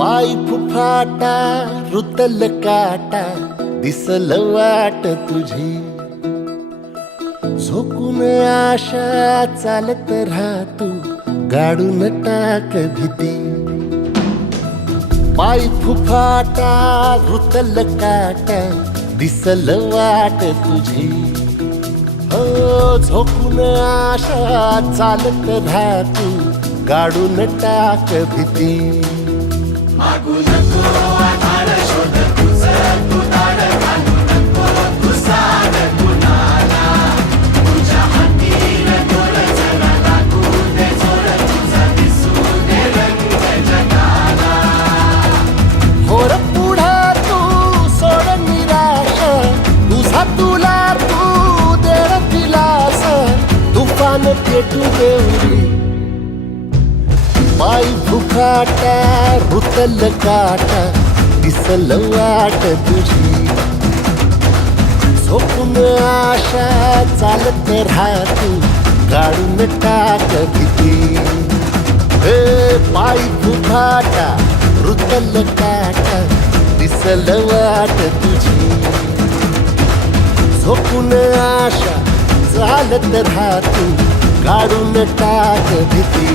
पाय फुफाटा रुतल काटा दिसल वाट तुझी झोकून आशा चालत राहतो गाडून टाक भीती पाय फुफाटा रुतल काटा दिसल वाट तुझी हो झोकून आशा चालत राहतो गाडून टाक भीती मागू नको आधार शोध तुझं तू दार घालू नको तू साध कुणाला तुझ्या हातीन तोर जरा लागू दे जोर तुझा दिसू दे रंग जगाला होर पुढे तू सोड निराश तुझा तुला तू दे दिलास तुफान पेटू देवरी पाय फुफाटा रुतल काटा दिसल वाट तुझी झोपून आशा चालत राहतो गाडून टाक भीती हे पाय फुफाटा रुतल काटा दिसल वाट तुझी झोपून आशा चालत राहतो गाडून टाक भीती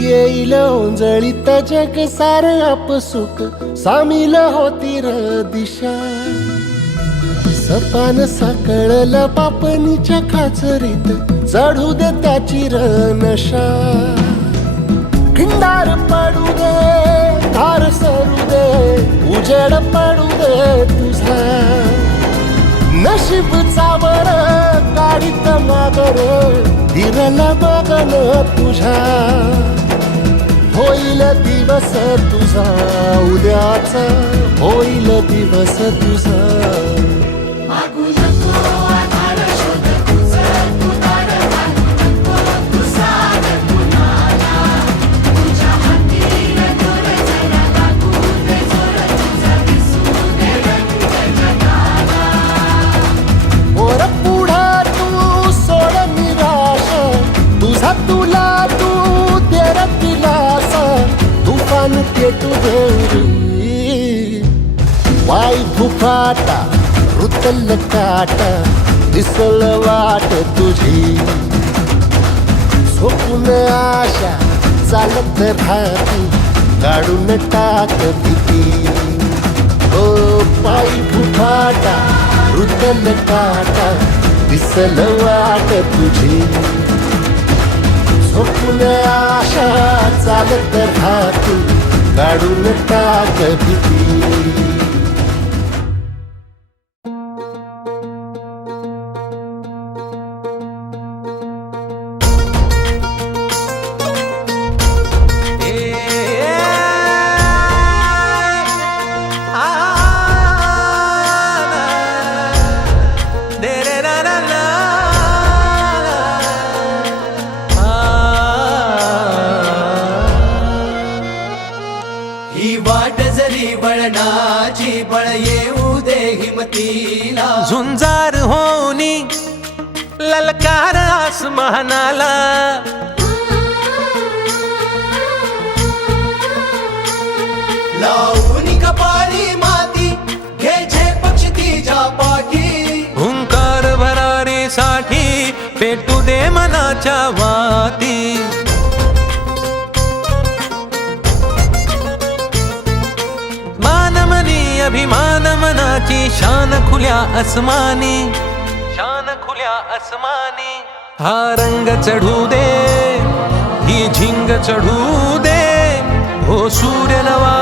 येईल ओंजळीत जग सार आपसुक सामील होती र दिशा सपान साकळल पापणीच्या खाचरीत चढू दे त्याची र नशा खिंडार पडू दे धार सरू दे उजेड पडू दे तुझा नशीब चावर काढीत मागर हिरल बगन तुझा होईल दिवस तुझा उद्याचा होईल दिवस तुझा मागू नको आधार शोध तुझं तू दार घालू नको तू साध कुणाला तुझ्या हातीन तोर जरा लागू दे जोर तुझा दिसू दे रंग जगाला वर पुढे तू सोड निराश तुझा तुला तू तेरा दिलास तुफान पेटू देवरी वाय फुफाटा रुतल काटा दिसल वाट तुझी झोपून आशा चालत राहतो गाडून टाक भीती ओ पाय फुफाटा रुतल काटा दिसल वाट तुझी झोपून आशा चालत राहतो गाडून टाक भीती ही वाट जरी वळणाची बळ येऊ दे हिमतीला झुंजार होनी ललकार आसमानाला लावून कपाळी माती घे झेपक्ष तिच्या पाठी हुंकार भरारीसाठी पेटू दे मनाच्या वाती मानमनी अभिमान मनाची शान खुल्या आसमानी शान खुल्या आसमानी हा रंग चढू दे ही झिंग चढू दे हो सूर्य नवा